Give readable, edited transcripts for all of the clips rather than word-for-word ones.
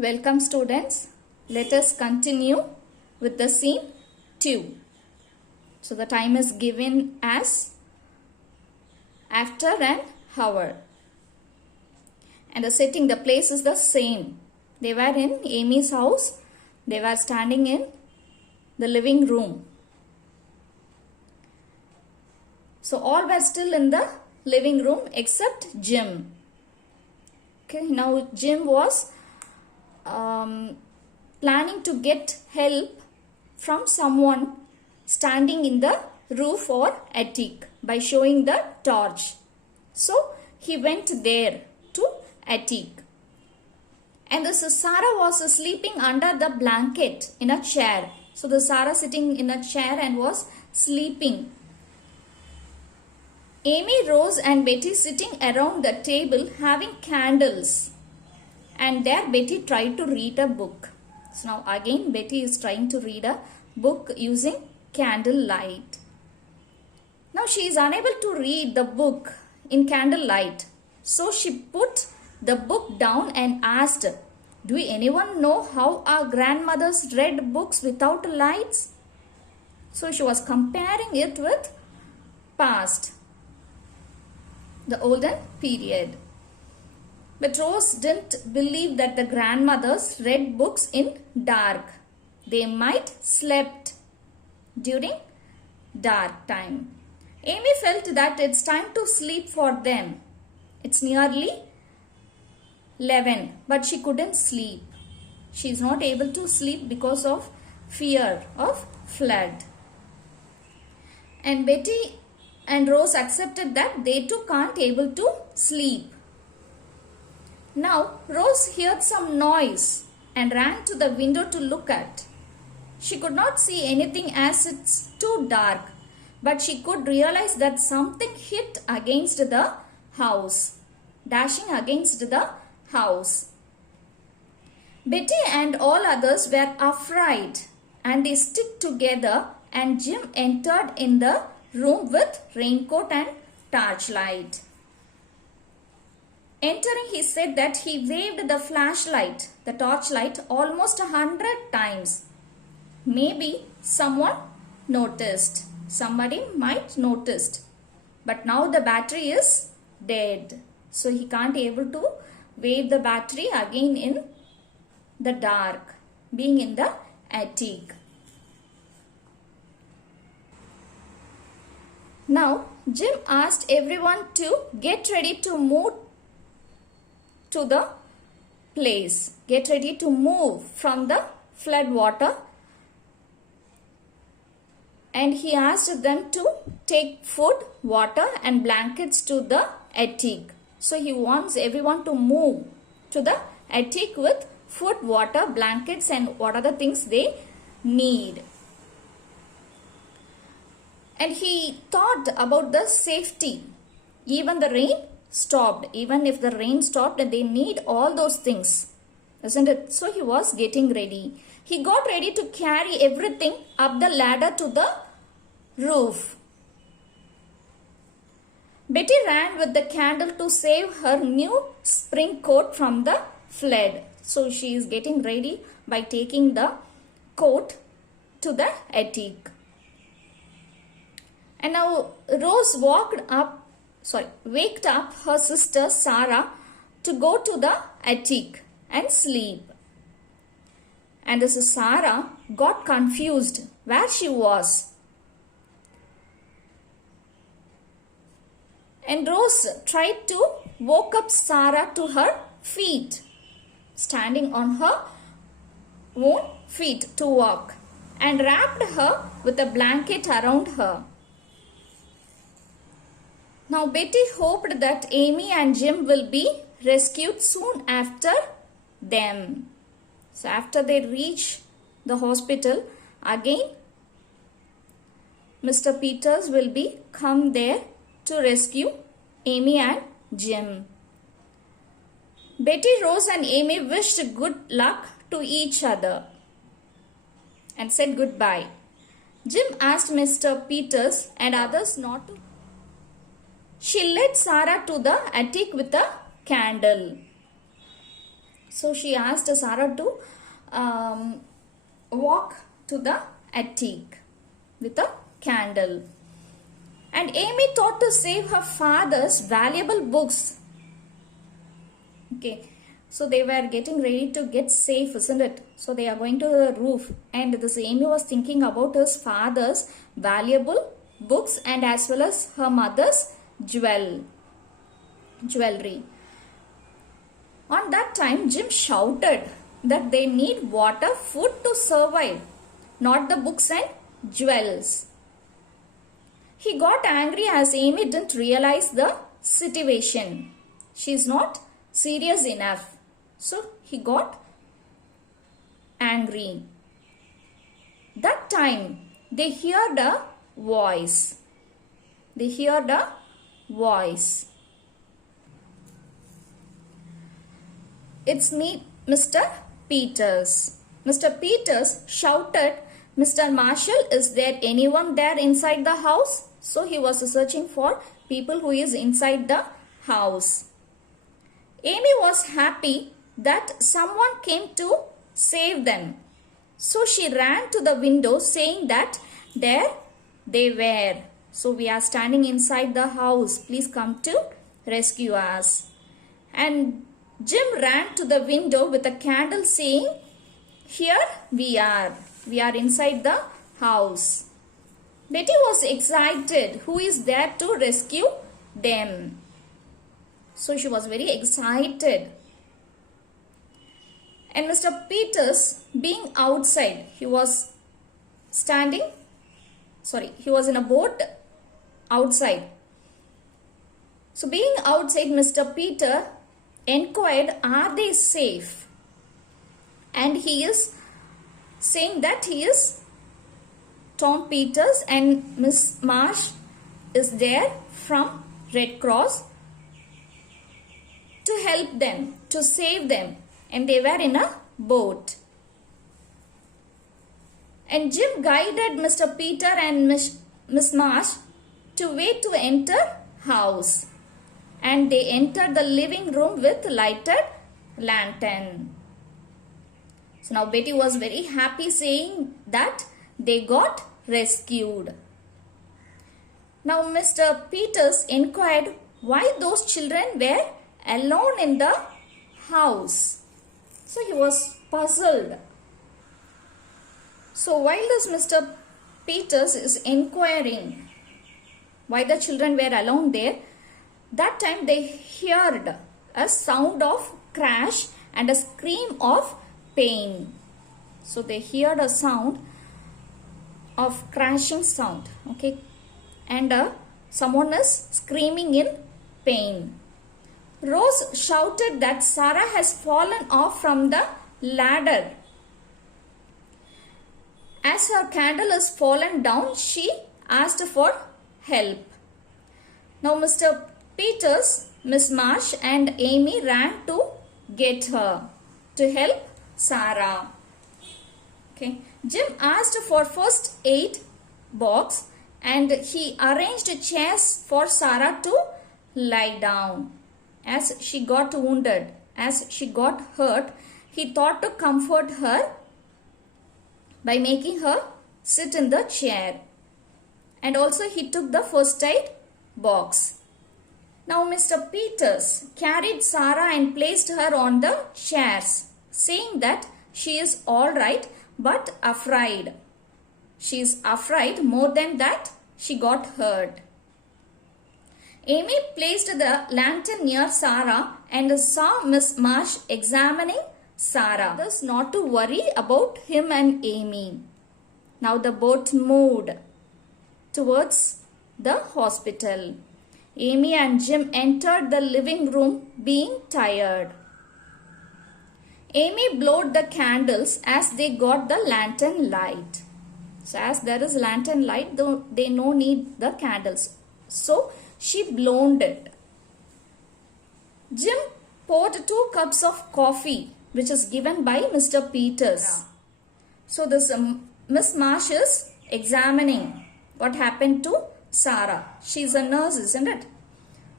Welcome students. Let us continue with the scene 2. So the time is given as after an hour. And the setting, the place is the same. They were in Amy's house. They were standing in the living room. So all were still in the living room except Jim. Okay, now Jim was planning to get help from someone standing in the roof or attic by showing the torch. So he went there to attic. And this Sarah was sleeping under the blanket in a chair. So the Sarah sitting in a chair and was sleeping. Amy, Rose and Betty sitting around the table having candles. And there Betty tried to read a book. So now again Betty is trying to read a book using candlelight. Now she is unable to read the book in candlelight. So she put the book down and asked, "Do anyone know how our grandmothers read books without lights?" So she was comparing it with past, the olden period. But Rose didn't believe that the grandmothers read books in dark. They might slept during dark time. Amy felt that it's time to sleep for them. It's nearly 11, but she couldn't sleep. She is not able to sleep because of fear of flood. And Betty and Rose accepted that they too can't able to sleep. Now Rose heard some noise and ran to the window to look at. She could not see anything as it's too dark, but she could realize that something hit against the house, dashing against the house. Betty and all others were afraid and they stick together, and Jim entered in the room with raincoat and torchlight. Entering, he said that he waved the flashlight, the torchlight, almost 100 times. Maybe someone noticed. Somebody might noticed. But now the battery is dead. So he can't able to wave the battery again in the dark, being in the attic. Now Jim asked everyone to get ready to move to the place. Get ready to move from the flood water. And he asked them to take food, water and blankets to the attic. So he wants everyone to move to the attic with food, water, blankets and what are the things they need. And he thought about the safety. Even the rain stopped. Even if the rain stopped, they need all those things, isn't it? So he was getting ready. He got ready to carry everything up the ladder to the roof. Betty ran with the candle to save her new spring coat from the flood. So she is getting ready by taking the coat to the attic. And now Rose waked up her sister Sarah to go to the attic and sleep. And this Sarah got confused where she was. And Rose tried to woke up Sarah to her feet, standing on her own feet to walk, and wrapped her with a blanket around her. Now Betty hoped that Amy and Jim will be rescued soon after them. So after they reach the hospital, again Mr. Peters will be come there to rescue Amy and Jim. Betty, Rose and Amy wished good luck to each other and said goodbye. Jim asked Mr. Peters and others not to. She led Sarah to the attic with a candle. So she asked Sarah to walk to the attic with a candle. And Amy thought to save her father's valuable books. Okay, so they were getting ready to get safe, isn't it? So they are going to the roof, and this Amy was thinking about his father's valuable books and as well as her mother's jewelry. On that time, Jim shouted that they need water, food to survive, not the books and jewels. He got angry as Amy didn't realize the situation. She is not serious enough. So he got angry. That time they heard a voice. They heard a voice. It's me, Mr. Peters. Mr. Peters shouted, Mr. Marshall, is there anyone there inside the house? So he was searching for people who is inside the house. Amy was happy that someone came to save them. So she ran to the window saying that there they were. So we are standing inside the house. Please come to rescue us. And Jim ran to the window with a candle saying, here we are. We are inside the house. Betty was excited. Who is there to rescue them? So she was very excited. And Mr. Peters, being outside, he was in a boat outside. So being outside, Mr. Peter inquired, are they safe? And he is saying that he is Tom Peters and Miss Marsh is there from Red Cross to help them, to save them. And they were in a boat. And Jim guided Mr. Peter and Miss Marsh to way to enter house. And they entered the living room with lighted lantern. So now Betty was very happy saying that they got rescued. Now Mr. Peters inquired why those children were alone in the house. So he was puzzled. So while this Mr. Peters is inquiring why the children were alone there, that time they heard a sound of crash and a scream of pain. So they heard a sound of crashing sound, okay, and someone is screaming in pain. Rose shouted that Sarah has fallen off from the ladder. As her candle is fallen down, she asked for help. Now Mr. Peters, Miss Marsh and Amy ran to get her, to help Sarah. Okay. Jim asked for first aid box and he arranged chairs for Sarah to lie down. As she got wounded, as she got hurt, he thought to comfort her by making her sit in the chair. And also he took the first aid box. Now Mr. Peters carried Sarah and placed her on the chairs, saying that she is all right but afraid. She is afraid more than that she got hurt. Amy placed the lantern near Sarah and saw Miss Marsh examining Sarah. Thus not to worry about him and Amy. Now the boat moved towards the hospital. Amy and Jim entered the living room being tired. Amy blowed the candles as they got the lantern light. So as there is lantern light, they no need the candles. So she blown it. Jim poured 2 cups of coffee, which is given by Mr. Peters. So this Miss Marsh is examining what happened to Sarah. She is a nurse, isn't it?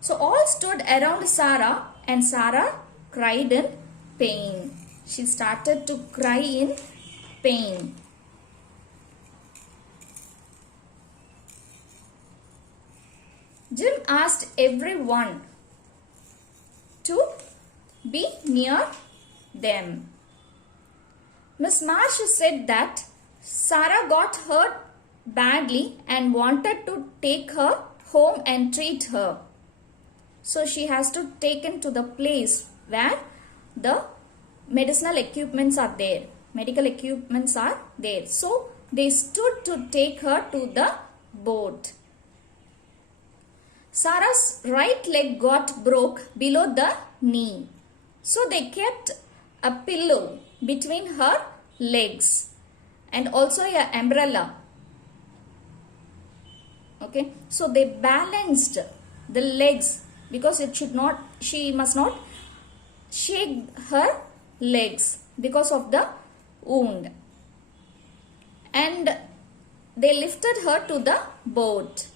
So all stood around Sarah and Sarah cried in pain. She started to cry in pain. Jim asked everyone to be near them. Miss Marsh said that Sarah got hurt badly and wanted to take her home and treat her. So she has to taken to the place where the medicinal equipments are there. Medical equipments are there. So they stood to take her to the boat. Sarah's right leg got broke below the knee. So they kept a pillow between her legs and also an umbrella. Okay, so they balanced the legs because she must not shake her legs because of the wound. And they lifted her to the boat.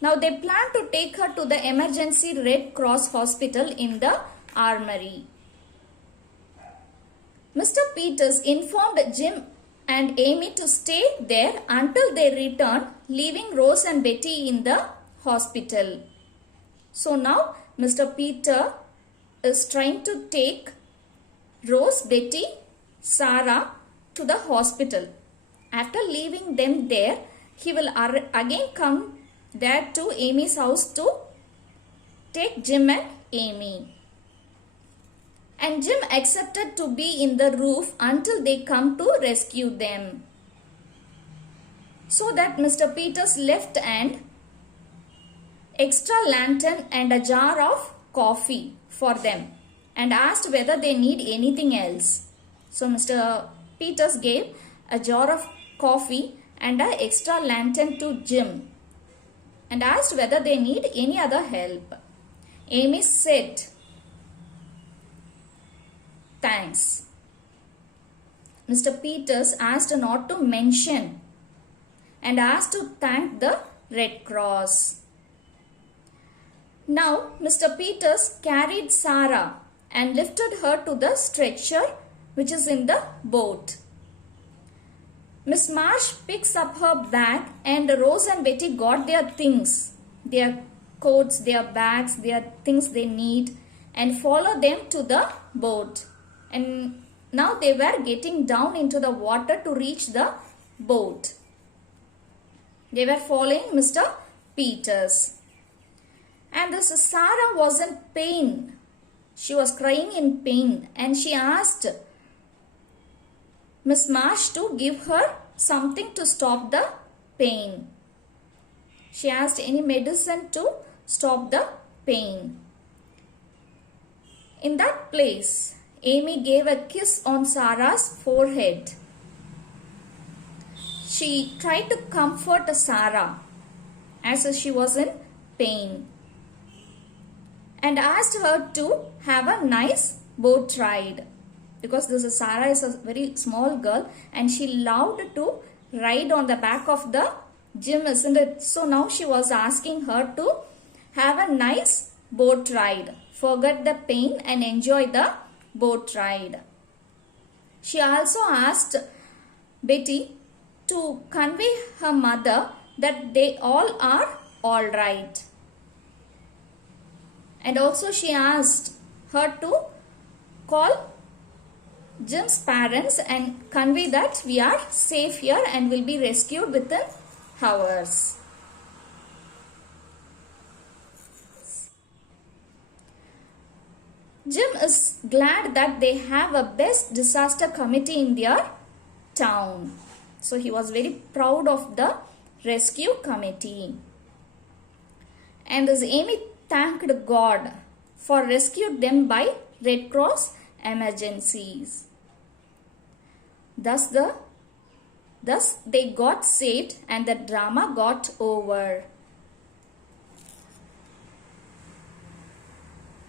Now they plan to take her to the emergency Red Cross hospital in the armory. Mr. Peters informed Jim and Amy to stay there until they return, leaving Rose and Betty in the hospital. So now Mr. Peter is trying to take Rose, Betty, Sarah to the hospital. After leaving them there, he will again come there to Amy's house to take Jim and Amy. And Jim accepted to be in the roof until they come to rescue them. So that Mr. Peters left an extra lantern and a jar of coffee for them and asked whether they need anything else. So Mr. Peters gave a jar of coffee and an extra lantern to Jim and asked whether they need any other help. Amy said, "Thanks." Mr. Peters asked not to mention and asked to thank the Red Cross. Now Mr. Peters carried Sarah and lifted her to the stretcher which is in the boat. Miss Marsh picks up her bag and Rose and Betty got their things, their coats, their bags, their things they need and follow them to the boat. And now they were getting down into the water to reach the boat. They were following Mr. Peters. And this Sarah was in pain. She was crying in pain and she asked Miss Marsh to give her something to stop the pain. She asked any medicine to stop the pain. In that place, Amy gave a kiss on Sarah's forehead. She tried to comfort Sarah as she was in pain and asked her to have a nice boat ride because Sarah is a very small girl and she loved to ride on the back of the Jim, isn't it? So now she was asking her to have a nice boat ride, forget the pain and enjoy the boat ride. She also asked Betty to convey her mother that they all are all right. And also she asked her to call Jim's parents and convey that we are safe here and will be rescued within hours. Jim is glad that they have a best disaster committee in their town. So he was very proud of the rescue committee. And as Amy thanked God for rescued them by Red Cross emergencies. Thus they got saved and the drama got over.